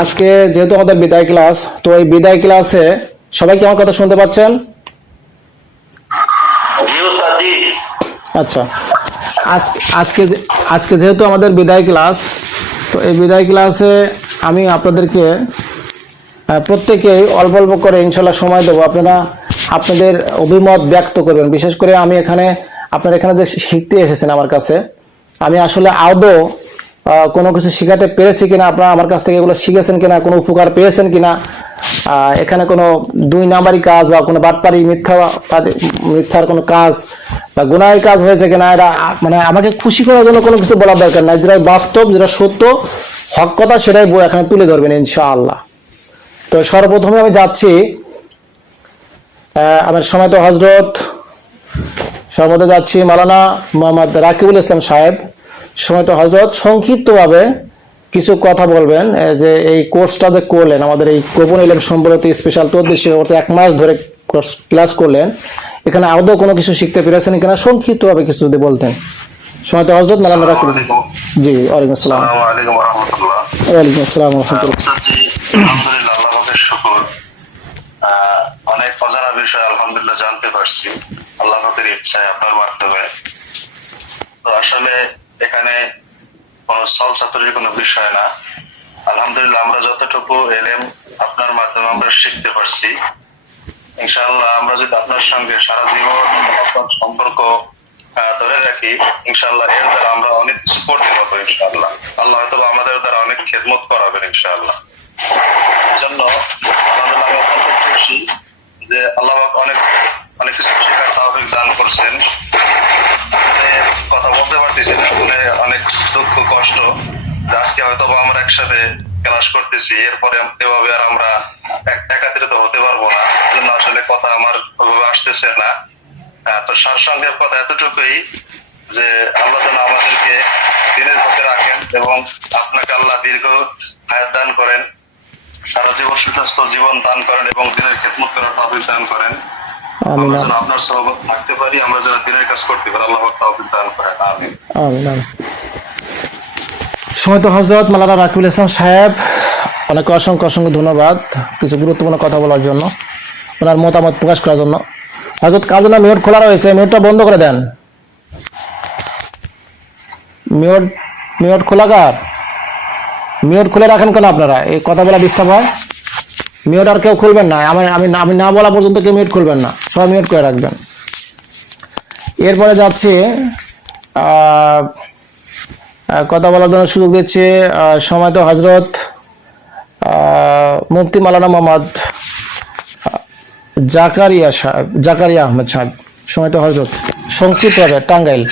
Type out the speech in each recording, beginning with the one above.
আজকে যেহেতু আমাদের বিদায় ক্লাস, তো এই বিদায় ক্লাসে সবাই কি আমার কথা শুনতে পাচ্ছেন? আচ্ছা, আজকে যেহেতু আমাদের বিদায় ক্লাস, তো এই বিদায় ক্লাসে আমি আপনাদেরকে প্রত্যেকেই অল্প অল্প করে ইনশাল্লাহ সময় দেবো। আপনারা আপনাদের অভিমত ব্যক্ত করবেন। বিশেষ করে আমি আপনারা এখানে যে শিখতে এসেছেন আমার কাছে, আমি আসলে আদৌ কোনো কিছু শেখাতে পেরেছি কিনা, আপনারা আমার কাছ থেকে এগুলো শিখেছেন কিনা, কোনো উপকার পেয়েছেন কিনা, এখানে কোনো দুই নাম্বারি কাজ বা কোনো বাটপারি মিথ্যার কোনো কাজ বা গুনাহের কাজ হয়েছে কিনা, এটা মানে আমাকে খুশি করার জন্য কোনো কিছু বলার দরকার নাই। যেটা বাস্তব, যেটা সত্য হক কথা, সেটাই এখানে তুলে ধরবেন ইনশাআল্লাহ। তো সর্বপ্রথমে আমি যাচ্ছি আমার সময়ত হজরত সর্বদা যাচ্ছি মাওলানা মোহাম্মদ রাকিবুল ইসলাম সাহেব। সময়ত হজরত সংক্ষিপ্তভাবে কিছু কথা বলবেন যে এই কোর্সটা যে করলেন, আমাদের এই গোপন ইলম সম্পর্কিত স্পেশাল তদবির শিক্ষা 1 মাস ধরে ক্লাস করলেন, এখানে আদৌ কোনো কিছু শিখতে পেরেছেন কিনা সংক্ষিপ্তভাবে কিছু যদি বলতেন। সময়ত হজরত মাওলানা রাকিবুল ইসলাম। জি, ওয়ালাইকুম আসসালাম। ওয়ালাইকুম আসসালাম ওয়া আলহামদুলিল্লাহ, আল্লাহ পাকের শুকর। অনেক অজানা বিষয় আলহামদুলিল্লাহ জানতে পারছি আল্লাহ পাকের ইচ্ছায়, আপনার মাধ্যমে। তো আসলে এখানে কোন ছলচাতুরির কোনো বিষয় না। আলহামদুলিল্লাহ আমরা যতটুকু এলেম আপনার মাধ্যমে আমরা শিখতে পারছি, ইনশাআল্লাহ আমরা যদি আপনার সঙ্গে সারা জীবন সম্পর্ক ধরে রাখি, ইনশাআল্লাহ এর দ্বারা আমরা অনেক কিছু করতে পারবো। ইনশাআল্লাহ আল্লাহ হয়তো আমাদের দ্বারা অনেক খেদমত করাবেন ইনশাআল্লাহ। এই জন্য আমি অত্যন্ত খুশি যে আল্লাহ অনেক অনেক কিছু শেখার তৌফিক দান করছেন। কথা বলতে পারতেছি না, অনেক দুঃখ কষ্ট। আজকে হয়তো আমরা একসাথে ক্লাস করতেছি, এরপরে এভাবে আর আমরা একাত্রিত হতে পারবো না, জন্য আসলে কথা আমার ওভাবে আসতেছে না। তো সারসংক্ষেপ কথা এতটুকুই যে আল্লাহ যেন আমাদেরকে দিনের পথে রাখেন এবং আপনাকে আল্লাহ দীর্ঘ হায়াত দান করেন, সারা জীবন সুস্বাস্থ্য জীবন দান করেন এবং দিনের খেদমত করার তৌফিক দান করেন। আমরা যেন আপনার সহবত থাকতে পারি, আমরা যেন দিনের কাজ করতে পারি, আল্লাহ পাক তৌফিক দান করেন। আমিন আমিন। সময়ত হযরত মাওলানা রাকিবুল ইসলাম সাহেব, অনেক অসংখ্য ধন্যবাদ কিছু গুরুত্বপূর্ণ কথা বলার জন্য, ওনার মতামত প্রকাশ করার জন্য। হযরত কার জন্য মিউট খোলা রয়েছে, মিউটটা বন্ধ করে দেন। মিউট খোলা কার? মিউট খুলে রাখেন কেন আপনারা? এই কথা বলা ডিস্টার্ব হয়। মিউট আর কেউ খুলবেন না, আমি না বলা পর্যন্ত কেউ মিউট খুলবেন না, সবাই মিউট করে রাখবেন। এরপরে যাচ্ছি কথা বলার জন্য সুযোগ দিচ্ছে সময়ত হজরত মুফতি মাওলানা মোহাম্মদ জাকারিয়া আহমেদ সাহেব। সময়ত হজরত সংক্ষিপ্তভাবে টাঙ্গাইল।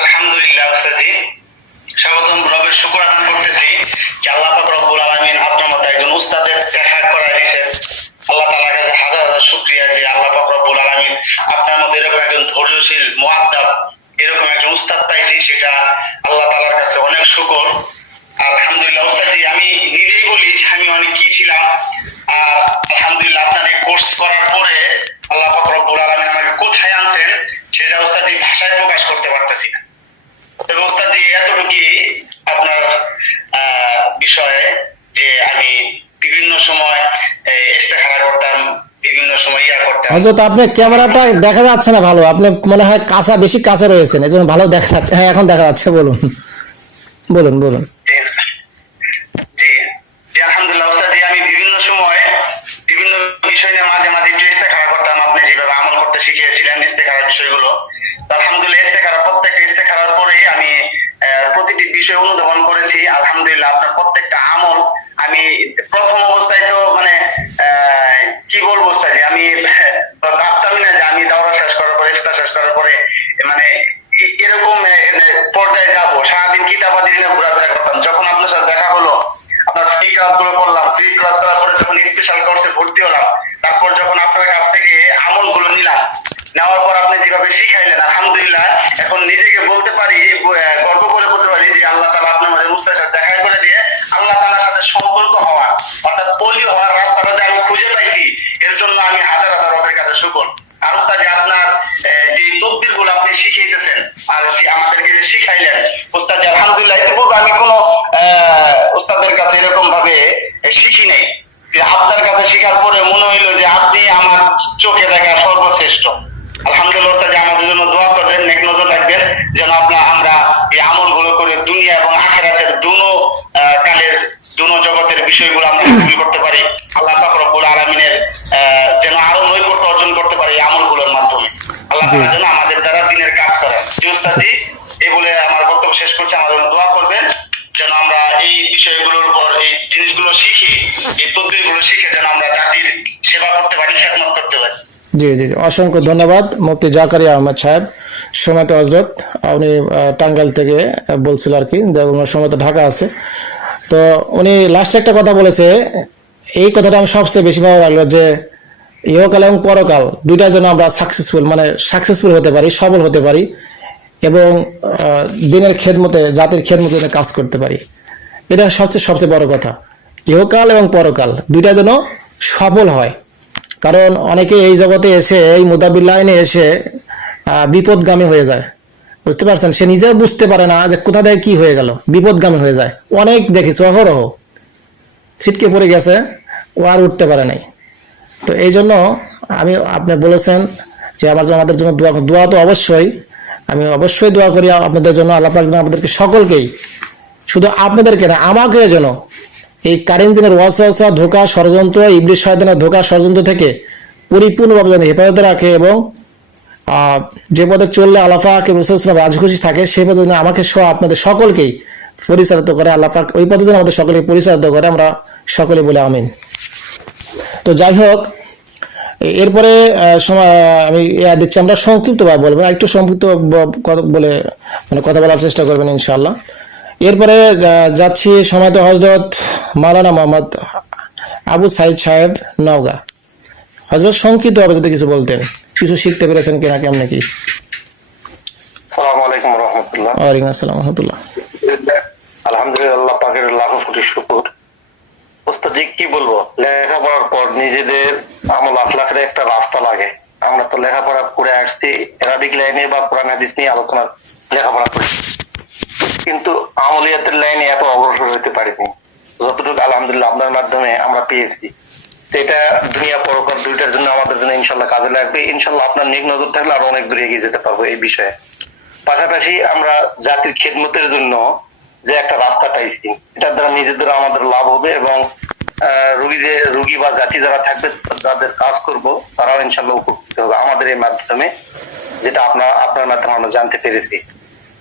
আলহামদুলিল্লাহ উস্তাদজি, স্বাগতম। রবের শুকর আদান করতেছি যে আল্লাহ পাক রব্বুল আলামিন আপনার মতো একজন উস্তাদের দেখা করা দিয়েছেন। আল্লাহ তাআলার কাছে হাজার হাজার শুকরিয়া যে আল্লাহ পাক রব্বুল আলামিন আপনার মতো এরকম একজন ধৈর্যশীল মুআদ্দাব এরকম একজন উস্তাদ পাইছি, সেটা আল্লাহ তাআলার কাছে অনেক শুকর। আলহামদুলিল্লাহ উস্তাদজি, আমি নিজেই বলি যে আমি অনেক কি ছিলাম, আর আলহামদুলিল্লাহ আপনার এই কোর্স করার পরে আল্লাহ পাক রব্বুল আলামিন আমাকে কোথায় আনছেন সেটা উস্তাদজি ভাষায় প্রকাশ করতে পারতেছি না। তবে উস্তাদজি এতটুকুই আপনার বিষয়ে যে আমি বিভিন্ন সময় ইস্তেখারা করতাম, বিভিন্ন সময় করতাম। হযরত আপনি ক্যামেরাটা দেখা যাচ্ছে না ভালো, আপনি মনে হয় বেশি কাছে রয়েছেন, এজন্য ভালো দেখা যাচ্ছে। হ্যাঁ, এখন দেখা যাচ্ছে, বলুন। জি আলহামদুলিল্লাহ উস্তাদজি, আমি বিভিন্ন সময় বিভিন্ন বিষয় নিয়ে মাঝে মাঝে ইস্তেখারা করতাম, আপনি যেভাবে আমল করতে শিখিয়েছিলেন ইস্তেখারার বিষয়গুলো। আলহামদুলিল্লাহ প্রত্যেকটা ইস্তেখারার পরে আমি প্রতিটি বিষয় অনুধাবন করেছি। আলহামদুলিল্লাহ আপনার প্রত্যেকটা আমল আমি প্রথম অবস্থায় তো মানে কি বলবো উস্তাদজি, আমি ভাবতামই না যে আমি দাওরা শেষ করার পরে ইফতার শেষ করার পরে মানে এরকম পর্যায়ে যাবো। সারাদিন কিতাবাদি নিয়ে ঘোরাফেরা করতাম। যখন আপনার সাথে দেখা হলো, আপনার ফ্রি ক্লাস গুলো করলাম, ফ্রি ক্লাস করার পরে যখন স্পেশাল কোর্সে ভর্তি হলাম, তারপর যখন আপনার কাছ থেকে আমল গুলো নিলাম, নেওয়ার পর আপনি যেভাবে শিখাইলেন, আলহামদুলিল্লাহ এখন নিজেকে বলতে পারি, গর্ব করে বলতে পারি যে আল্লাহ তাআলা আপনার মাঝে মুস্তার সাথে দেখা করে দিয়ে আল্লাহ তাআলার সাথে সম্পর্ক হওয়ার অর্থাৎ পলি হওয়ার রাস্তাটা যে আমি খুঁজে পাইছি, এর জন্য আমি হাজার হাজার রবের কাছে শুকর। আর উস্তাদ আপনার যে তদবির গুলো আপনি শিখাইতেছেন আর আমাদেরকে যে শিখাইলেন উস্তাদ, আলহামদুলিল্লাহ ইতিপূর্বে আমি কোনো উস্তাদ বিষয়গুলো আমরা হাসিল করতে পারি, আল্লাহ পাক রব্বুল আলামিনের যেন আরো নৈকট্য অর্জন করতে পারি এই আমলগুলোর মাধ্যমে। আল্লাহ তাআলা যেন আমাদের দ্বারা দিনের কাজ করেন। জি উস্তাদজি, এই বলে আমার বক্তব্য শেষ করছি। আমাদের জন্য দোয়া করবেন যেন আমরা এই বিষয়গুলোর উপর, এই জিনিসগুলো শিখে, এই তদবিরগুলো শিখে যেন আমরা জাতির সেবা করতে পারি, খেদমত করতে পারি। জি জি জি, অসংখ্য ধন্যবাদ মুফতি জাকারিয়া আহমেদ সাহেব। সময়ত হজরত উনি টাঙ্গাইল থেকে বলছিল আর কি, যে ওনার সময়ত ঢাকা আছে। তো উনি লাস্টে একটা কথা বলেছে, এই কথাটা আমি সবচেয়ে বেশি ভালো লাগলো, যে ইহকাল এবং পরকাল দুইটার জন্য আমরা সাকসেসফুল হতে পারি, সফল হতে পারি, এবং দিনের খেদমতে, জাতির খেদমতে কাজ করতে পারি। এটা সবচেয়ে বড় কথা। ইহকাল এবং পরকাল দুইটা যেন সফল হয়। কারণ অনেকে এই জগতে এসে, এই মুদাবির লাইনে এসে বিপদগামী হয়ে যায়, বুঝতে পারছেন? সে নিজেও বুঝতে পারে না যে কোথা থেকে কি হয়ে গেল, বিপদগামী হয়ে যায়। অনেক দেখেছি, অহরহ ছিটকে পড়ে গেছে, ও আর উঠতে পারে নাই। তো এই জন্য আপনি বলেছেন যে আমাদের জন্য দোয়া তো অবশ্যই, আমি অবশ্যই দোয়া করি আপনাদের জন্য। আল্লাহ পাক যেন আমাদেরকে সকলকেই, শুধু আপনাদেরকে না, আমাকে যেন এই কারেন্টিনের ওয়াসওয়াসা, ধোঁকা, ষড়যন্ত্র, ইবলিশ শয়তানের ধোঁকা, ষড়যন্ত্র থেকে পরিপূর্ণভাবে যেন হেফাজতে রাখে, এবং যে পথে চললে আল্লাহ পাক রাসূল রাজখুশি থাকে, সেই পথে যেন আমাকে সহ আপনাদের সকলকেই পরিচালিত করে। আল্লাহ পাক ওই পথে যেন আমাদের সকলকে পরিচালিত করে, আমরা সকলে বলে আমিন। তো যাই হোক, এরপরে সময় আমি দিচ্ছি, আমরা সংক্ষিপ্তভাবে বলবো, একটু সংক্ষিপ্ত বলে কথা বলার চেষ্টা করবেন ইনশাআল্লাহ। এরপরে যাচ্ছি সময়ত হজরত মাওলানা মোহাম্মদ আবু সাইদ সাহেব, নওগাঁ। হজরত সংক্ষিপ্তভাবে যদি কিছু বলতেন, কিছু শিখতে পেরেছেন কিনা, কেমন কি? আসসালামু আলাইকুম ওয়া রাহমাতুল্লাহ। ওয়ালাইকুম আসসালাম ওয়া রাহমাতুল্লাহ। আলহামদুলিল্লাহ, পাকের লাখো কোটি শুকর। ওস্তাদ জি, কি বলবো, লেখাপড়ার পর নিজেদের আমল আখলাকের একটা রাস্তা লাগে। আমরা তো লেখাপড়া করে আসছি আরবিক লাইনে বা কোরআন হাদিস নিয়ে আলোচনা লেখাপড়া করি, কিন্তু আমলিয়াতের লাইনে এত অগ্রসর হতে পারিনি যতটুকু আলহামদুলিল্লাহ আপনার মাধ্যমে আমরা পেয়েছি। এটা দুনিয়া পরকাল দুইটার জন্য আমাদের জন্য ইনশাল্লাহ কাজে লাগবে। ইনশাল্লাহ আপনার নেক নজর থাকলে আরো অনেক দূরে এগিয়ে যেতে পারবো এই বিষয়ে। পাশাপাশি আমরা জাতির খেদমতের জন্য যে একটা রাস্তা পাইছি, এটার দ্বারা নিজেদের আমাদের লাভ হবে, এবং রুগী বা জাতি যারা থাকবে, যাদের কাজ করব, তারাও ইনশাল্লাহ উপকৃত হবে আমাদের এই মাধ্যমে, যেটা আপনার মাধ্যমে আমরা জানতে পেরেছি।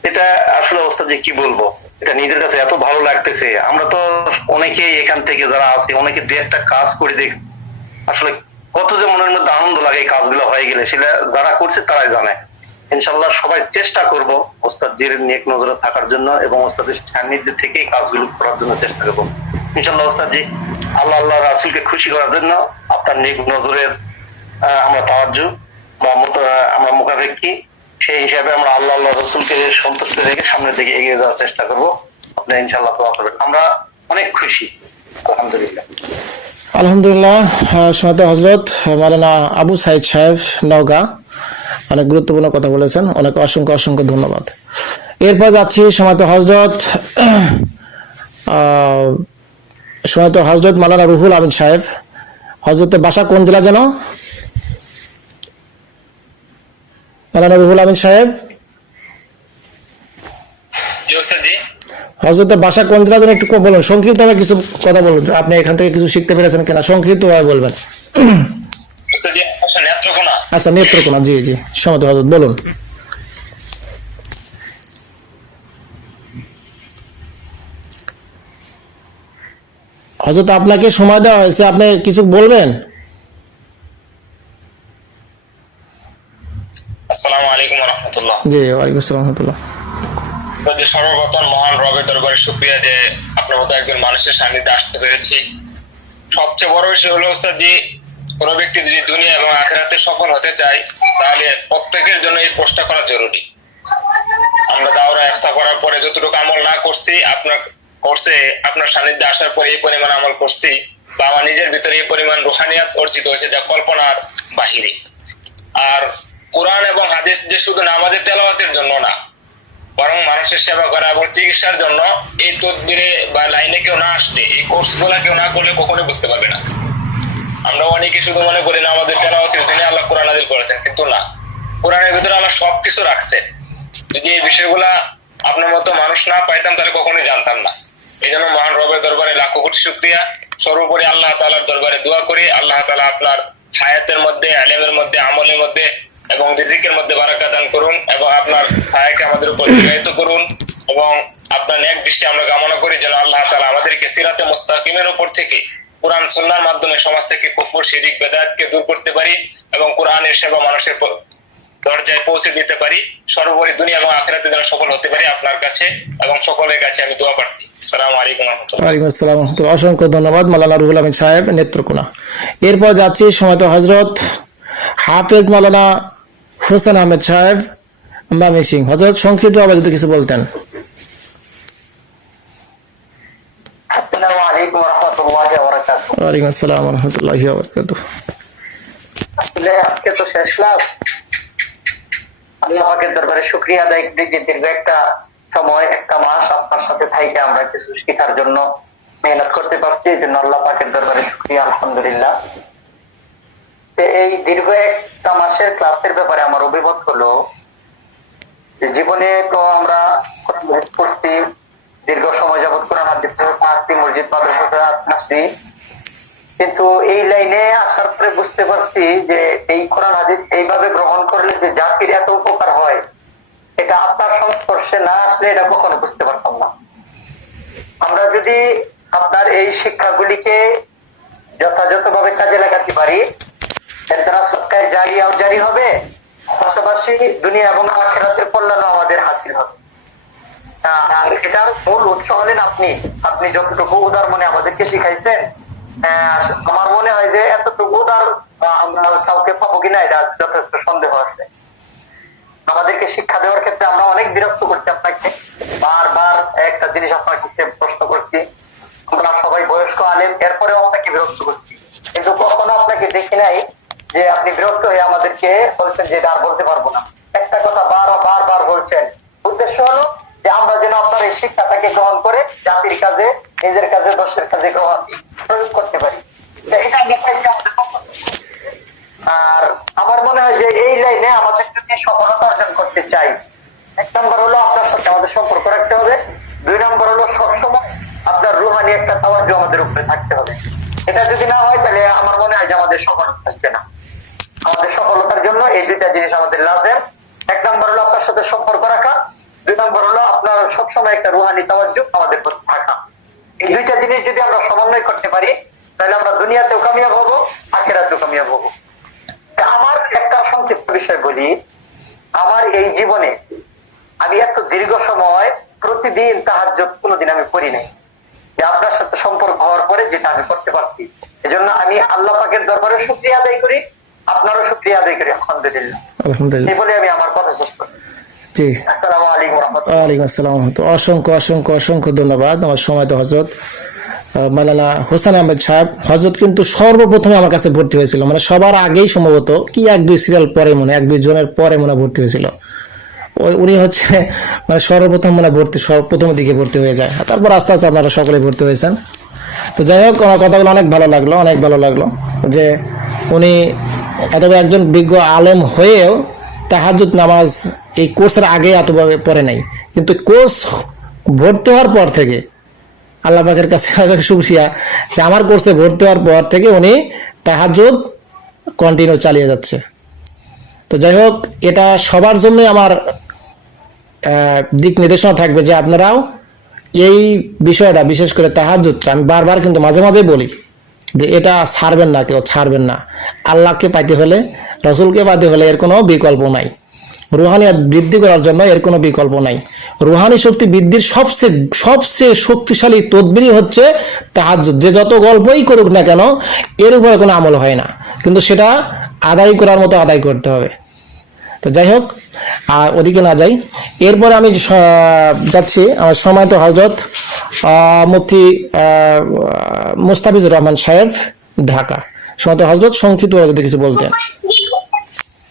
এটা আসলে অবস্থা যে কি বলবো, এটা নিজের কাছে এত ভালো লাগতেছে। আমরা তো অনেকেই এখান থেকে যারা আছি, অনেকে দু একটা কাজ করে দেখছি, আসলে কত যে মনের মধ্যে আনন্দ লাগে এই কাজগুলো হয়ে গেলে, সেটা যারা করছে তারাই জানে। ইনশাল্লাহ সবাই চেষ্টা করব ওস্তাদের নেক নজরে থাকার জন্য, এবং ওস্তাদের সান্নিধ্যে থেকে কাজগুলো করার জন্য চেষ্টা করবো ইনশাল্লাহ। ওস্তাদজি, আল্লাহ রাসূলকে খুশি করার জন্য আপনার নেক নজরের আমরা তাওয়াজ্জু বা আমরা মুখাপেক্ষী, সেই হিসাবে আমরা আল্লাহ রাসূলকে সন্তুষ্ট রেখে সামনের দিকে এগিয়ে যাওয়ার চেষ্টা করব। আপনি ইনশাল্লাহ দোয়া করবেন, আমরা অনেক খুশি আলহামদুলিল্লাহ। আলহামদুলিল্লাহ। সময়ত হজরত মাওলানা আবু সাইদ সাহেব, নওগাঁ, অনেক গুরুত্বপূর্ণ কথা বলেছেন, অনেক অসংখ্য ধন্যবাদ। এরপর যাচ্ছি সময়ত হজরত মাওলানা রুহুল আমিন সাহেব। হজরতের বাসা কোন জেলা যেন? মাওলানা রুহুল আমিন সাহেব, হজরতের বাসা কোন জেলা যেন একটু বলুন, সংক্ষিপ্তভাবে কিছু কথা বলুন। আপনি এখান থেকে কিছু শিখতে পেরেছেন কিনা, সংক্ষিপ্তভাবে বলবেন। আচ্ছা, নেত্রকোনা। জি জি, সমত হজরত বলুন। হজরত আপনাকে সময় দেওয়া হয়েছে, আপনি কিছু বলবেন? আসসালামু আলাইকুম ওয়া রাহমাতুল্লাহ। জি, ওয়ালাইকুম আসসালাম ওয়া রাহমাতুল্লাহ। সর্বপ্রথম মহান রবের দরবারে শুকরিয়া যে আপনার মতো একজন মানুষের সান্নিধ্যে আসতে পেরেছি। সবচেয়ে বড় বিষয় হলো ওস্তাদ জি, কোনো ব্যক্তি যদি দুনিয়া এবং আখিরাতে সফল হতে চায়, তাহলে প্রত্যেকের জন্য এই কোর্সটা করা জরুরি। আমরা দাওরা ইফতা করার পরে যতটুকু আমল না করছি, আপনার কোর্সে আপনার সান্নিধ্যে আসার পরে এই পরিমাণ আমল করছি, বা আমার নিজের ভিতরে এই পরিমাণ রুহানিয়াত অর্জিত হয়েছে, যা কল্পনার বাহিরে। আর কোরআন এবং হাদিস যে শুধু নামাজের তেলাওয়াতের জন্য না, বরং মানুষের সেবা করা এবং চিকিৎসার জন্য, এই তদবিরে বা লাইনে কেউ না আসলে, এই কোর্স গুলা কেউ না করলে কখনোই বুঝতে পারবে না। আমরা অনেকে শুধু মনে করি না আমাদের তেলাওয়াতের জন্য আল্লাহ কোরআন নাযিল করেছেন, কিন্তু না, কোরআনের ভিতরে আল্লাহ সবকিছু রাখছে। যদি এই বিষয়গুলা আপনার মতো মানুষ না পাইতাম, তাহলে কখনোই জানতাম না। এই জন্য মহান রবের দরবারে লাখো কোটি শুকরিয়া। সর্বোপরি আল্লাহ তাআলার দরবারে দোয়া করি আল্লাহ তাআলা আপনার হায়াতের মধ্যে, ইলমের মধ্যে, আমলের মধ্যে এবং রিজিকের মধ্যে বারাকাত দান করুন এবং আপনার ছায়াকে আমাদের উপর দীর্ঘায়িত করুন এবং আপনার নেক দৃষ্টি আমরা কামনা করি যেন আল্লাহ তাআলা আমাদেরকে সিরাতে মুস্তাকিমের উপর থেকে কোরআন সুন্নাহর মাধ্যমে সমাজ থেকে কুফর, শিরক, বেদাতকে দূর করতে পারি এবং কোরআনের সেবা মানুষের দরজায় পৌঁছে দিতে পারি। সর্বোপরি দুনিয়া এবং আখিরাতে যেন সফল হতে পারি আপনার কাছে এবং সকলের কাছে আমি দোয়া প্রার্থী। আসসালামু আলাইকুম ওয়া রাহমাতুল্লাহ। ওয়ালাইকুম আসসালাম ওয়া রাহমাতুল্লাহ। অসংখ্য ধন্যবাদ মাওলানা রুহুল আমিন সাহেব, নেত্রকোনা। এরপর যাচ্ছি সময়ত হযরত হাফেজ মাওলানা হোসেন আহমেদ সাহেব, ময়মনসিংহ। হযরত সংক্ষিপ্ত আবার যদি কিছু বলতেন। আসসালামু আলাইকুম ওয়া রাহমাতুল্লাহি ওয়া বারাকাতুহু। ওয়ালাইকুম আসসালাম ওয়া রাহমাতুল্লাহি ওয়া বারাকাতুহু। আসলে আজকে তো শেষ ক্লাস। আল্লাহ পাকের দরবারে শুকরিয়া আদায় করি যে দীর্ঘ একটা সময়, একটা মাস আপনার সাথে থাইকে আমরা কিছু শেখার জন্য মেহনত করতে পারছি। এই জন্য আল্লাহ পাকের দরবারে শুকরিয়া, আলহামদুলিল্লাহ। এই দীর্ঘ একটা মাসের ক্লাসের ব্যাপারে আমার অভিমত হলো যে জীবনে তো আমরা কোরআন হাদিস পড়ছি, দীর্ঘ সময় যাবত কোরআন হাদিস পড়ছি, মসজিদ মাদ্রাসাতে আসছি, কিন্তু এই লাইনে আসার পরে বুঝতে পারছি যে এই কোরআন হাদিস এইভাবে গ্রহণ করলে যে জাতির এত উপকার হয়, এটা আপনার সংস্পর্শে না আসলে এটা কখনো বুঝতে পারতাম না। আমরা যদি আপনার এই শিক্ষাগুলিকে যথাযথভাবে কাজে লাগাতে পারি, এর দ্বারা সৎকার জারিয়াও জারি হবে, পাশাপাশি দুনিয়া এবং আখিরাতের কল্যাণও আমাদের হাসিল হবে। আর এটার মূল উৎস হলেন আপনি যতটুকু উদার মনে আমাদেরকে শিখাইছেন। আমার মনে হয় যে এতটুকু উদার আমরা কাউকে পাবো কিনা এটা যথেষ্ট সন্দেহ আছে। আমাদেরকে শিক্ষা দেওয়ার ক্ষেত্রে আমরা অনেক বিরক্ত করছি আপনাকে, বারবার একটা জিনিস আপনাকে প্রশ্ন করছি। আমরা সবাই বয়স্ক আলেম, এরপরেও আপনাকে বিরক্ত করছি, কিন্তু কখনো আপনাকে দেখি নাই যে আপনি বিরক্ত হয়ে আমাদেরকে বলছেন যে এটা আর বলতে পারবো না। একটা কথা বারবার বলছেন, উদ্দেশ্য হলো যে আমরা যেন আপনার এই শিক্ষাটাকে গ্রহণ করে জাতির কাজে, নিজের কাজে, দশের কাজে প্রয়োগ করতে পারি। এটা আমরা চাইছি আমাদের পক্ষ থেকে। আর আমার মনে হয় যে এই লাইনে আমাদের যদি সফলতা অর্জন করতে চাই, 1 নম্বর হলো আপনার সাথে আমাদের সম্পর্ক রাখতে হবে, 2 নম্বর হলো সবসময় আপনার রুহানি একটা তাওয়াজ্জুহ আমাদের উপরে থাকতে হবে। এটা যদি না হয় তাহলে আমার মনে হয় যে আমাদের সফলতা আসবে না। আমাদের সফলতার জন্য এই 2টা জিনিস আমাদের লাজেম। 1 নম্বর হলো আপনার সাথে সম্পর্ক রাখা, 2 নম্বর হলো আপনার সবসময় একটা রুহানি তাওয়াজ্জুহ আমাদের প্রতি থাকা। এই 2টা জিনিস যদি আমরা সমন্বয় করতে পারি তাহলে আমরা দুনিয়াতেও কামিয়াব হবো, আখিরাতেও কামিয়াব হবো। আমার একটা সংক্ষিপ্ত বিষয় বলি, আমার এই জীবনে আমি এত দীর্ঘ সময় প্রতিদিন তাহাজ্জুদ কোনোদিন আমি পড়ি নাই, যে আপনার সাথে সম্পর্ক হওয়ার পরে যেটা আমি করতে পারছি। এজন্য আমি আল্লাহ পাকের দরবারে শুকরিয়া আদায় করি, আপনারও শুকরিয়া আদায় করি, আলহামদুলিল্লাহ। এই বলে আমি আমার কথা শেষ করি। জি, আসসালামু আলাইকুম ওয়া রাহমাতুল্লাহ। ওয়ালাইকুম আসসালাম ওয়া রাহমাতুল্লাহ। অসংখ্য ধন্যবাদ আমার সময়ত হযরত মাওলানা হোসেন আহমেদ সাহেব। হযরত কিন্তু সর্বপ্রথমে আমার কাছে ভর্তি হয়েছিল, মানে সবার আগেই সম্ভবত কি 1-2 সিরিয়াল পরে মনে 1-2 জনের পরে মনে ভর্তি হয়েছিল। উনি হচ্ছে মানে সর্বপ্রথম মানে প্রথম দিকে ভর্তি হয়ে যায়, তারপর আস্তে আস্তে আপনারা সকলে ভর্তি হয়েছেন। তো যাই হোক, আমার কথাগুলো অনেক ভালো লাগলো যে উনি এতভাবে একজন বিজ্ঞ আলেম হয়েও তাহাজ্জুদ নামাজ এই কোর্সের আগে এতভাবে পড়ে নাই, কিন্তু কোর্স ভর্তি হওয়ার পর থেকে আল্লাহ পাকের কাছে শুকরিয়া যে আমার কোর্সে ভর্তি হওয়ার পর থেকে উনি তাহাজ্জুদ কন্টিনিউ চালিয়ে যাচ্ছে। তো যাই হোক, এটা সবার জন্যই আমার দিক নির্দেশনা থাকবে যে আপনারাও এই বিষয়টা, বিশেষ করে তাহাজ্জুদটা, আমি বারবার কিন্তু মাঝে মাঝে বলি যে এটা ছাড়বেন না, কেউ ছাড়বেন না। আল্লাহকে পাইতে হলে, রসুলকে পাইতে হলে এর কোনো বিকল্প নাই। রুহানিয়াত বৃদ্ধি করার জন্য এর কোনো বিকল্প নাই। রুহানি শক্তি বৃদ্ধির সবচেয়ে শক্তিশালী তদবিরই হচ্ছে তাহাজ্জুদ। যে যত গল্পই করুক না কেন, এর উপরে কোনো আমল হয় না, কিন্তু সেটা আদায় করার মতো আদায় করতে হবে। তো যাই হোক, আর ওদিকে না যাই, এরপরে আমি যাচ্ছি আমার সম্মানিত হযরত মুফতি মুস্তাফিজুর রহমান সাহেব, ঢাকা। সম্মানিত হযরত সংক্ষিপ্ত যদি কিছু বলতেন।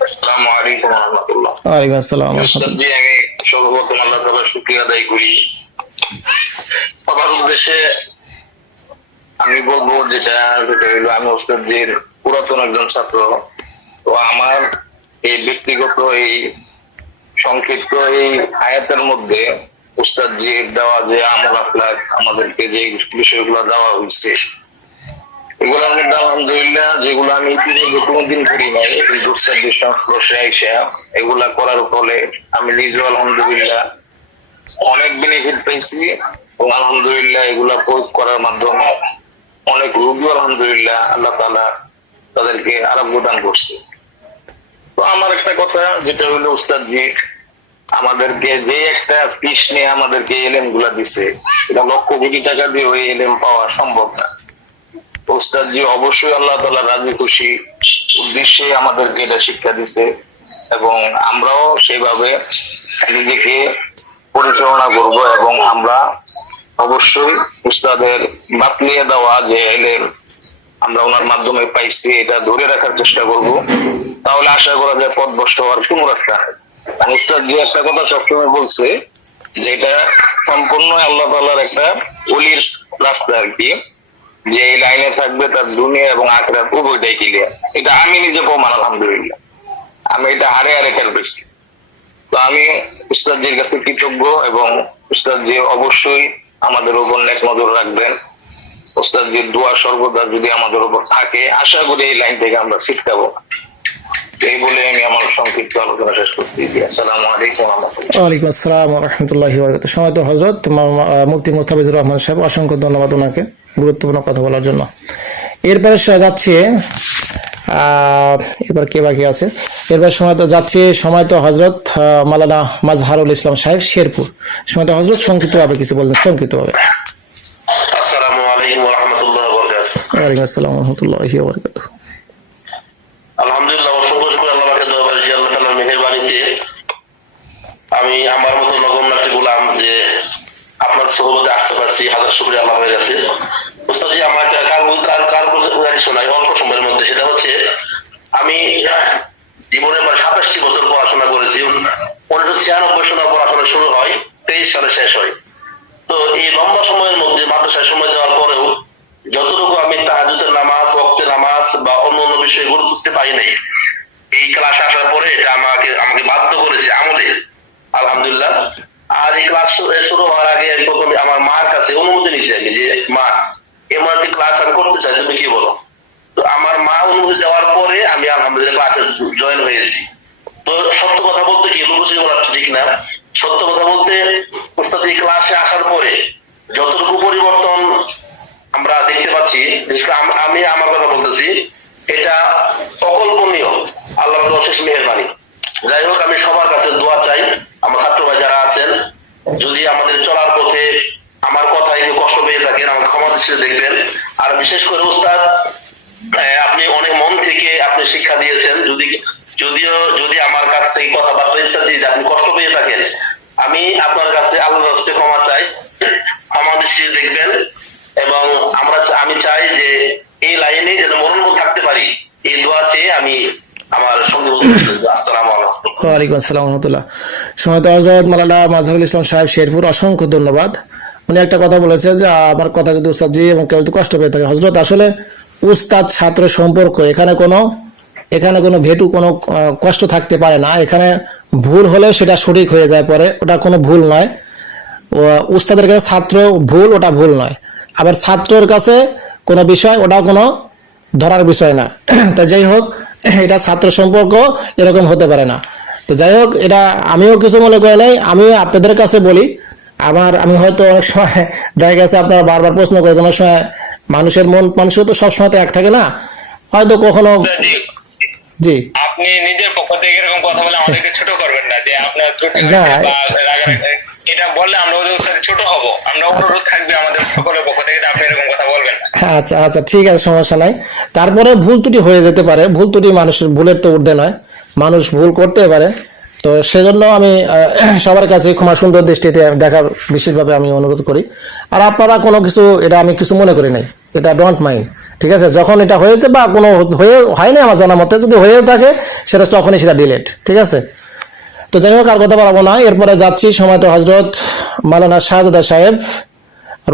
আসসালামু আলাইকুম ওয়া রাহমাতুল্লাহ। ওয়ালাইকুম আসসালাম ওয়া রাহমাতুল্লাহ। জি, আমি সর্বপ্রথম আল্লাহ তাআলার শুকরিয়া আদায় করি। সবার উদ্দেশ্যে আমি বলবো যেটা হলো, আমি ওস্তাদের পুরাতন একজন ছাত্র। তো আমার এই ব্যক্তিগত এই সংক্ষিপ্ত এই আয়াতের মধ্যে উস্তাদ জি দেওয়া যে আমল আখলাক আমাদেরকে যে বিষয়গুলো দেওয়া হয়েছে, এগুলোর মধ্যে আলহামদুলিল্লাহ যেগুলো আমি ইতিমধ্যে কোনোদিন করি নাই, এই উস্তাদ জির সংস্পর্শে আইসা এগুলা করার ফলে আমি নিজেও আলহামদুলিল্লাহ অনেক বেনিফিট পেয়েছি এবং আলহামদুলিল্লাহ এগুলা প্রয়োগ করার মাধ্যমে অনেক রোগী আলহামদুলিল্লাহ আল্লাহ তাআলা তাদেরকে আরোগ্য দান করছে। তো আমার একটা কথা যেটা হলো উস্তাদ জি আমাদেরকে যে একটা ফিস নিয়ে আমাদেরকে এলেম গুলা দিছে, এটা লক্ষ কোটি টাকা দিয়ে ওই এলেম পাওয়া সম্ভব না। উস্তাদ জি অবশ্যই আল্লাহ তাআলা রাজি খুশি উদ্দেশ্যে আমাদেরকে এটা শিক্ষা দিছে এবং আমরাও সেইভাবে নিজেকে পরিচালনা করব এবং আমরা অবশ্যই উস্তাদের বাতলিয়ে দেওয়া যে এলেম আমরা ওনার মাধ্যমে পাইছি এটা ধরে রাখার চেষ্টা করব, তাহলে আশা করা যায় পথভ্রষ্ট হওয়ার কোনো রাস্তা নেই। উস্তাদ জি একটা কথা সবসময় বলছে যে এটা সম্পূর্ণ আল্লাহ তাআলার একটা ওলির রাস্তা আর কি, যে এই লাইনে থাকবে তার দুনিয়া এবং আখিরাত উভয়টাই ক্লিয়ার। এটা আমি নিজে প্রমাণ আলহামদুলিল্লাহ, আমি এটা হারে হারে খেয়াল করছি। তো আমি উস্তাদজির কাছে কৃতজ্ঞ এবং উস্তাদজি অবশ্যই আমাদের উপর নেক নজর রাখবেন। উস্তাদজির দোয়া সর্বদা যদি আমাদের উপর থাকে, আশা করি এই লাইন থেকে আমরা শিখতাম। এই বলে আমি আমার সংক্ষিপ্ত আলোচনা শেষ করছি। আসসালামু আলাইকুম ওয়া রাহমাতুল্লাহ। ওয়ালাইকুম আসসালাম ওয়া রাহমাতুল্লাহি ওয়া বারাকাতুহু। সম্মানিত হযরত মুফতি মুস্তাফিজুর রহমান সাহেব, অসংখ্য ধন্যবাদ ওনাকে গুরুত্বপূর্ণ কথা বলার জন্য। এরপরে যাচ্ছে এবার কে বাকি আছে, এরপর সময়ত হযরত মাওলানা মাজহারুল ইসলাম সাহেব শেরপুর। সময়ত হযরত সংক্ষিপ্তভাবে কিছু বলবেন, সংক্ষিপ্তভাবে। আসসালামু আলাইকুম ওয়া রাহমাতুল্লাহি ওয়া বারাকাতুহু। ওয়ালাইকুম আসসালাম ওয়া রাহমাতুল্লাহি ওয়া বারাকাতুহু। আলহামদুলিল্লাহ, অসংখ্য শুকর আল্লাহকে দরবারে যে আল্লাহ তাআলার মেহেরবানিতে আমি আমার মতো নগণ্য একটি গোলাম যে আপনার সোহবতে আসতে পারছি, হাজার শুকরিয়া আল্লাহর কাছে। উস্তাদ জি আমাকে কার উদাহরণ শোনাই অল্প সময়ের মধ্যে, সেটা হচ্ছে আমি জীবনে 27টি বছর পড়াশোনা করেছি। 1996 সালে পড়াশোনা শুরু হয়, 23 সালে শেষ হয়। তো এই লম্বা সময়ের মধ্যে মাদ্রাসায় সময় দেওয়ার পরেও যতটুকু আমি তাহাজ্জুদের নামাজ, ওয়াক্তের নামাজ বা অন্য অন্য বিষয়ে গুরুত্ব দিতে পারি নাই, এই ক্লাসে আসার পরে এটা আমাকে বাধ্য করেছে আমলে, আলহামদুলিল্লাহ। আর এই ক্লাস শুরু হওয়ার আগে প্রথমে আমার মার কাছে অনুমতি নিয়েছি আমি যে মা এমন একটি ক্লাস আমি করতে চাই, তুমি কি বলো? তো আমার মা অনুমতি দেওয়ার পরে আমি আলহামদুলিল্লাহ ক্লাসে জয়েন হয়েছি। তো সত্য কথা বলতে কি লুকোচুরি বলা ঠিক না, সত্য কথা বলতে উস্তাদ এই ক্লাসে আসার পরে যতটুকু পরিবর্তন আমরা দেখতে পাচ্ছি, বিশেষ করে আমি আমার কথা বলতেছি, এটা অকল্পনীয়, আল্লাহর অশেষ মেহেরবানি। যাই হোক, আমি সবার কাছে দোয়া চাই, আমার ছাত্র ভাই যারা আছেন, যদি আমাদের চলার পথে আমার কথায় কেউ কষ্ট পেয়ে থাকেন আমাকে ক্ষমা দৃষ্টিতে দেখবেন। আর বিশেষ করে উস্তাদ আপনি অনেক মন থেকে আপনি শিক্ষা দিয়েছেন, যদি আমার কাছ থেকে কথাবার্তা ইত্যাদি আপনি কষ্ট পেয়ে থাকেন, আমি আপনার কাছে আল্লাহর হস্তে ক্ষমা চাই, ক্ষমা দৃষ্টিতে দেখবেন। এবং আমি চাই যে এই লাইনে যেন মরণ থাকতে পারি, এই দোয়া চেয়ে আমি আমার সঙ্গে আসসালামু আলাইকুম। ওয়ালাইকুম আসসালাম ওয়া রাহমাতুল্লাহ। সময়ত হযরত মাওলানা মাজহারুল ইসলাম সাহেব শেরপুর, অসংখ্য ধন্যবাদ। উনি একটা কথা বলেছে যে আমার কথা যদি উস্তাদ জি এবং কেউ যদি কষ্ট পেয়ে থাকে, হযরত আসলে উস্তাদ ছাত্র সম্পর্ক এখানে কোনো ভেটু কোনো কষ্ট থাকতে পারে না। এখানে ভুল হলেও সেটা সঠিক হয়ে যায় পরে, ওটা কোনো ভুল নয়। উস্তাদের কাছে ছাত্র ভুল, ওটা ভুল নয়। আবার ছাত্রের কাছে কোনো বিষয়, ওটাও কোনো ধরার বিষয় না। তো যাই হোক, এটা ছাত্র সম্পর্ক এরকম হতে পারে না। তো যাই হোক, এটা আমিও কিছু মনে করি নাই, আমি আপনাদের কাছে বলি, আমি হয়তো অনেক সময় দেখা গেছে আপনারা বারবার প্রশ্ন করেছেন, অনেক সময় মানুষের তো সবসময় তো এক থাকে না, হয়তো কখনো। জি, আপনি নিজের পক্ষ থেকে এরকম কথা বলে আমাদেরকে ছোট করবেন না, যে আপনার ত্রুটি না, হয়েছে বা এটা বললে আমরা ওদের সাথে ছোট হব। আমরা অনুরোধ থাকবে আমাদের সকলের পক্ষ থেকে আপনি এরকম কথা বলবেন না। আচ্ছা আচ্ছা, ঠিক আছে, সমস্যা নাই। তারপরে ভুল ত্রুটি হয়ে যেতে পারে, ভুল ত্রুটি মানুষের, ভুলের তো ঊর্ধ্বে নয়, মানুষ ভুল করতে পারে। তো সেজন্য আমি সবার কাছে ক্ষমা সুন্দর দৃষ্টিতে দেখার বিশেষভাবে আমি অনুরোধ করি। আর আপনারা কোনো কিছু, এটা আমি কিছু মনে করি নাই, এটা ডোন্ট মাইন্ড, ঠিক আছে? যখন এটা হয়েছে বা কোনো হয়নি আমার জানা মতে, যদি হয়েও থাকে সেটা তখনই সেটা ডিলেট, ঠিক আছে? তো যাই হোক, আর কথা বলবো না। এরপরে যাচ্ছি সময়ত হযরত মাওলানা শাহজাদা সাহেব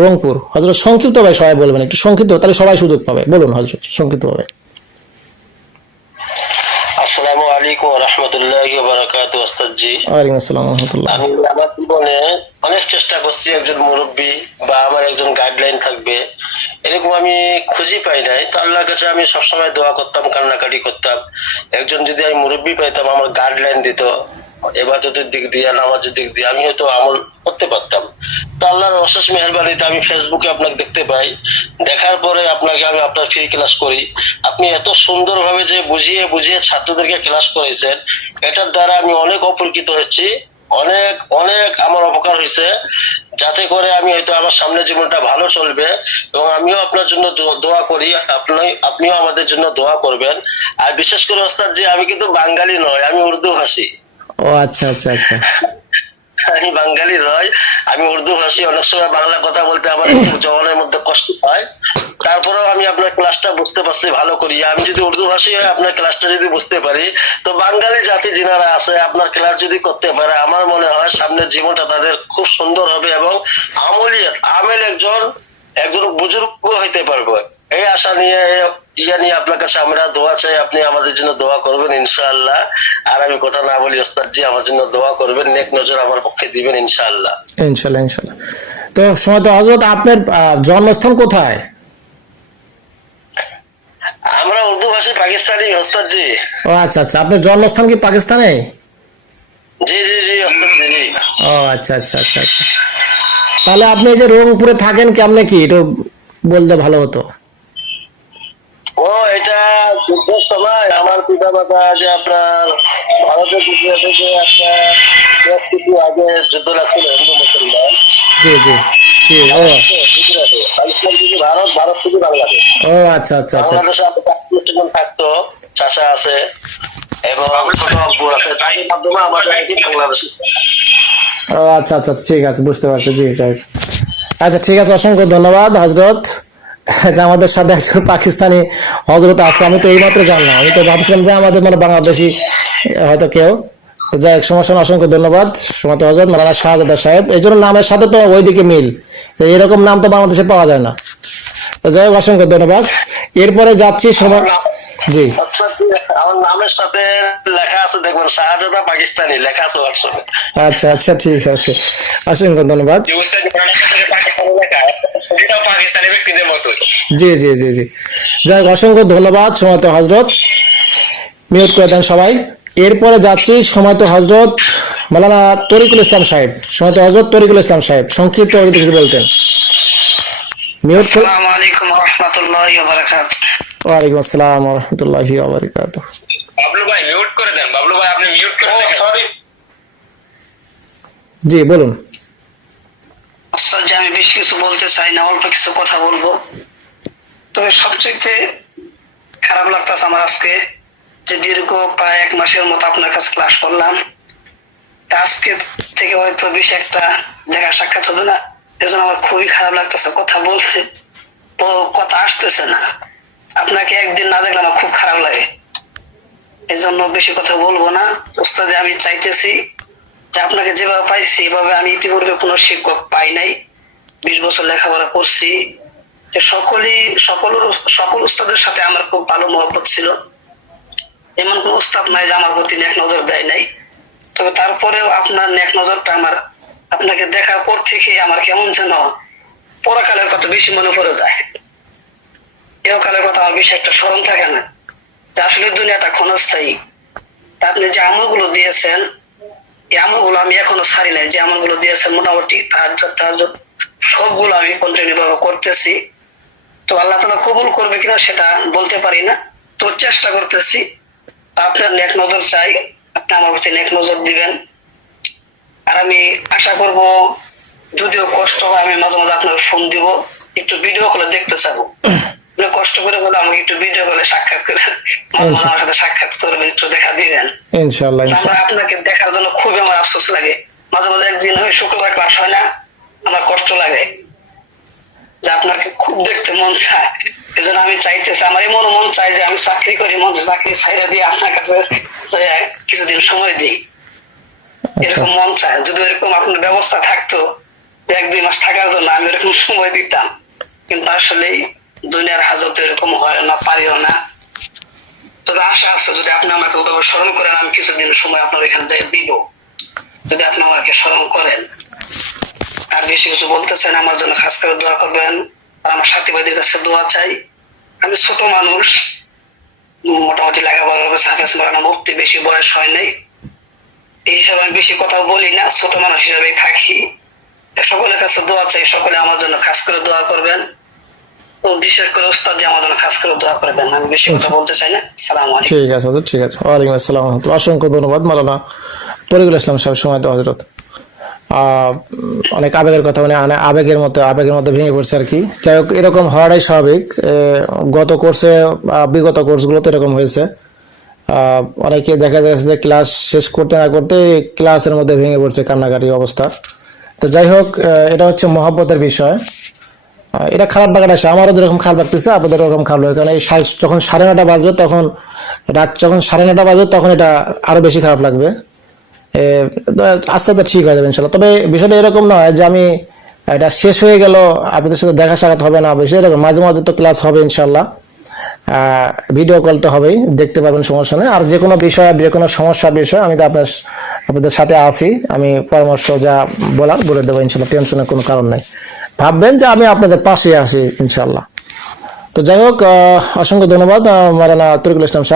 রংপুর। হযরত সংক্ষিপ্তভাবে সবাই বলবেন, একটু সংক্ষিপ্ত, তাহলে সবাই সুযোগ পাবে। বলুন হযরত সংক্ষিপ্তভাবে। আসসালামু আলাইকুম আলাইকুম ওয়া রাহমাতুল্লাহি ওয়া বারাকাতুহু ওস্তাদজি। ওয়ালাইকুম আসসালাম ওয়া রাহমাতুল্লাহ। আমি আমার জীবনে অনেক চেষ্টা করছি একজন মুরব্বী বা আমার একজন গাইডলাইন থাকবে, এরকম আমি খুঁজে পাই নাই। তো আল্লাহর কাছে আমি সবসময় দোয়া করতাম, কান্নাকাটি করতাম, একজন যদি আমি মুরব্বী পাইতাম আমার গাইডলাইন দিত, ইবাদতের দিক দিয়ে নামাজের দিক দিয়ে আমি হয়তো আমল করতে পারতাম। তো আল্লাহর অশেষ মেহেরবানিতে আমি ফেসবুকে আপনাকে দেখতে পাই, দেখার পরে আপনাকে আমি আপনার ফ্রি ক্লাস করি। আপনি এত সুন্দরভাবে যে বুঝিয়ে বুঝিয়ে ছাত্রদেরকে ক্লাস করেছেন, এটার দ্বারা আমি অনেক উপকৃত হচ্ছি, অনেক অনেক আমার উপকার হয়েছে, যাতে করে আমি হয়তো আমার সামনের জীবনটা ভালো চলবে। এবং আমিও আপনার জন্য দোয়া করি, আপনিও আমাদের জন্য দোয়া করবেন। আর বিশেষ করে ওস্তাদ যে আমি কিন্তু বাঙালি নয়, আমি উর্দু ভাষী। ও আচ্ছা আচ্ছা আচ্ছা। আমি বাঙালি নয়, আমি উর্দু ভাষী। অনেক সময় বাংলা কথা বলতে আমার একটু জবানের মধ্যে কষ্ট হয়, তারপরেও আমি আপনার ক্লাসটা বুঝতে পারছি ভালো করি। আমি যদি উর্দু ভাষী হয়ে আপনার ক্লাসটা যদি বুঝতে পারি, তো বাঙালি জাতি যিনারা আছে আপনার ক্লাস যদি করতে পারে, আমার মনে হয় সামনের জীবনটা তাদের খুব সুন্দর হবে এবং আমেল একজন একজন বুজুর্গ হইতে পারবে। এই আশা নিয়ে নিয়ে আপনার কাছে আমরা দোয়া চাই, আপনি আমাদের জন্য দোয়া করবেন ইনশাআল্লাহ। আর আমি কথা না বলি, ওস্তাদজি আমার জন্য দোয়া করবেন, নেক নজর আমার পক্ষে দিবেন ইনশাআল্লাহ। ইনশাআল্লাহ ইনশাআল্লাহ। তো সময়ত হযরত আপনার জন্মস্থান কোথায়? আমরা উর্দু ভাষী পাকিস্তানি ওস্তাদজি। ও আচ্ছা আচ্ছা, আপনার জন্মস্থান কি পাকিস্তানে? জি জি জি ওস্তাদজি জি। ও আচ্ছা আচ্ছা আচ্ছা আচ্ছা। তাহলে আপনি এই যে রংপুরে থাকেন কেমনে কি একটু বললে ভালো হতো। ও এটা যুদ্ধের সময় আমার পিতা মাতা যে আপনার ভারতের গুজরাটে যে একটা কিছু আগে যুদ্ধ লাগছিল হিন্দু মুসলমান, জি জি জি। ও গুজরাটে পাকিস্তান থেকে ভারত, ভারত থেকে বাংলাদেশ। ও আচ্ছা আচ্ছা আচ্ছা। বাংলাদেশে আমাদের থাকতো, চাচা আছে এবং ছোট আব্বু আছে, তাদের মাধ্যমে আমাদের বাংলাদেশে। ও আচ্ছা আচ্ছা ঠিক আছে, বুঝতে পারছি। জি আচ্ছা ঠিক আছে, অসংখ্য ধন্যবাদ হযরত। যে আমাদের সাথে একজন পাকিস্তানি হযরত আছে, আমি তো এইমাত্র জানলাম। আমি তো ভাবছিলাম যে আমাদের মানে বাংলাদেশি হয়তো কেউ। তো যাই হোক, সমস্যা না, অসংখ্য ধন্যবাদ সমত হযরত মাওলানা শাহজাদা সাহেব। এই জন্য নামের সাথে তো ওইদিকে মিল, তো এরকম নাম তো বাংলাদেশে পাওয়া যায় না। তো যাই হোক, অসংখ্য ধন্যবাদ। এরপরে যাচ্ছি সময়। জি আমার নামের সাথে লেখা আছে, দেখবেন শাহজাদা পাকিস্তানি লেখা আছে হোয়াটসঅ্যাপে। আচ্ছা আচ্ছা ঠিক আছে, অসংখ্য ধন্যবাদ। যে উস্তাদ পাকিস্তানি লেখা, এটাও পাকিস্তানি ব্যক্তিদের মতোই। জি জি জি জি। যাই হোক, অসংখ্য ধন্যবাদ সময়ত হযরত। মিউট করে দেন সবাই। এরপরে যাচ্ছি সময়ত হযরত মাওলানা তরিকুল ইসলাম সাহেব। সময়ত হযরত তরিকুল ইসলাম সাহেব সংক্ষিপ্ত করে কিছু বলতেন। মিউট করে। আসসালামু আলাইকুম ওয়া রাহমাতুল্লাহি ওয়া বারাকাতুহু। ওয়ালাইকুম আসসালাম ওয়া রাহমাতুল্লাহি ওয়া বারাকাতুহু। বাবলু ভাই মিউট করে দেন, বাবলু ভাই আপনি মিউট করে দেন। সরি জি বলুন। ওস্তাদ, আমি বেশি কিছু বলতে চাই না, অল্প কিছু কথা বলবো। তবে সবচেয়ে খারাপ লাগতেছে আমার আজকে, যে দীর্ঘ প্রায় 1 মাসের মতো আপনার কাছে ক্লাস করলাম, তা আজকে থেকে হয়তো বেশি একটা দেখা সাক্ষাৎ হবে না। এজন্য আমার খুবই খারাপ লাগতেছে, কথা বলতে কথা আসতেছে না। আপনাকে একদিন না দেখলে আমার খুব খারাপ লাগে, এই জন্য বেশি কথা বলবো না। ওস্তাদ, আমি চাইতেছি যে আপনাকে যেভাবে পাইছি এভাবে আমি ইতিপূর্বে কোনো শিক্ষক পাই নাই। 20 বছর লেখাপড়া করছি, যে সকল উস্তাদের সাথে আমার খুব ভালো মহব্বত ছিল। এমন কোন উস্তাদ নাই যে আমার প্রতি নেক নজর দেয় নাই। তবে তারপরেও আপনার নেক নজরটা আমার, আপনাকে দেখার পর থেকে আমার কেমন যেন পরকালের কথা বেশি মনে পড়ে যায়। ইহকালের কথা আমার বেশি একটা স্মরণ থাকে না, যে আসলে দুনিয়াটা ক্ষণস্থায়ী। তা আপনি যে আমলগুলো দিয়েছেন, এই আমলগুলো আমি এখনো ছাড়ি নাই। যে আমলগুলো দিয়েছেন মোটামুটি তাহাজ্জুদ সবগুলো আমি কন্টিনিউ ভাবে করতেছি। তো আল্লাহ তাআলা কবুল করবে কিনা সেটা বলতে পারি না, তো চেষ্টা করতেছি। আপনার নেক নজর চাই, আপনি আমার প্রতি নেক নজর দিবেন। আর আমি আশা করব, যদিও কষ্ট হয়, আমি মাঝে মাঝে আপনাকে ফোন দিব, একটু ভিডিও কলে দেখতে চাবো। কষ্ট করে বলে আমাকে একটু ভিডিও কলে সাক্ষাৎ করে, মাঝে মাঝে আমার সাথে সাক্ষাৎ করবেন, একটু দেখা দিবেন ইনশাআল্লাহ আমরা আপনাকে দেখার জন্য খুবই আমার আফসোস লাগে। মাঝে মাঝে একদিন হয় শুক্রবার ক্লাস হয় না, আমার কষ্ট লাগে, যে আপনাকে খুব দেখতে মন চায়। এজন্য আমি চাইতেছি, আমার এমন মন চাই যে আমি চাকরি করি, মন চাকরি ছাইরা দিয়ে আপনার কাছে কিছুদিন সময় দিই, এরকম মন চায়। যদি এরকম আপনার ব্যবস্থা থাকতো যে 1-2 মাস থাকার জন্য, আমি এরকম সময় দিতাম। কিন্তু আসলে দুনিয়ার হাজত এরকম হয় না, পারিও না। তবে আশা আছে যদি আপনি আমাকে ওভাবে স্মরণ করেন, আমি কিছুদিন সময় আপনার এখানে যাই দিব, যদি আপনি আমাকে স্মরণ করেন। আর বেশি কিছু বলতেছেন, আমার জন্য খাস করে দোয়া করবেন, আর আমার সাথী ভাইদের কাছে দোয়া চাই। আমি ছোট মানুষ, মোটামুটি লেখাপড়া করেছে, হাফেজ মাওলানা মুফতি, বেশি বয়স হয় নাই, এই হিসাবে আমি বেশি কথা বলি না, ছোট মানুষ হিসাবে থাকি। সকলের কাছে দোয়া চাই, সকলে আমার জন্য খাস করে দোয়া করবেন, ও বিশেষ করে উস্তাদ যে আমার জন্য খাস করে দোয়া করবেন। আমি বেশি কথা বলতে চাই না। আসসালামু আলাইকুম। ঠিক আছে হুজুর, ঠিক আছে। ওয়ালাইকুম আসসালাম ওয়া রাহমাতুল্লাহ। অসংখ্য ধন্যবাদ মাওলানা তরিকুল ইসলাম সাহেব, সময় দেওয়া হজরত। অনেক আবেগের কথা, মানে আবেগের মধ্যে ভেঙে পড়ছে আর কি। যাই হোক, এরকম হওয়াটাই স্বাভাবিক। গত কোর্সে, বিগত কোর্সগুলোতে এরকম হয়েছে। অনেকে দেখা যাচ্ছে যে ক্লাস শেষ করতে না করতে ক্লাসের মধ্যে ভেঙে পড়ছে, কান্নাকাটি অবস্থা। তো যাই হোক, এটা হচ্ছে মহব্বতের বিষয়। এটা খারাপ লাগাটা, আমারও যেরকম খারাপ লাগতেছে আপনাদের ওরকম খারাপ লাগে, কারণ এই যখন 9:30 বাজবে, তখন রাত যখন 9:30 বাজবে, তখন এটা আরো বেশি খারাপ লাগবে। আস্তে আস্তে ঠিক হয়ে যাবে ইনশাল্লাহ। তবে বিষয়টা এরকম নয় যে আমি এটা শেষ হয়ে গেল, আপনাদের সাথে দেখা সাক্ষাৎ হবে না, বিষয় এরকম মাঝে মাঝে তো ক্লাস হবে ইনশাল্লাহ। ভিডিও কল তো হবেই, দেখতে পাবেন, সমস্যা নেই। আর যে কোনো বিষয়, যে কোনো সমস্যার বিষয় আমি তো আপনাদের সাথে আছি, আমি পরামর্শ যা বলার বলে দেবো ইনশাল্লাহ, টেনশনের কোনো কারণ নেই। ভাববেন যে আমি আপনাদের পাশে আছি ইনশাল্লাহ। তো যাই হোক, অসংখ্য ধন্যবাদ মাওলানা তরিকুল ইসলাম সাহেব।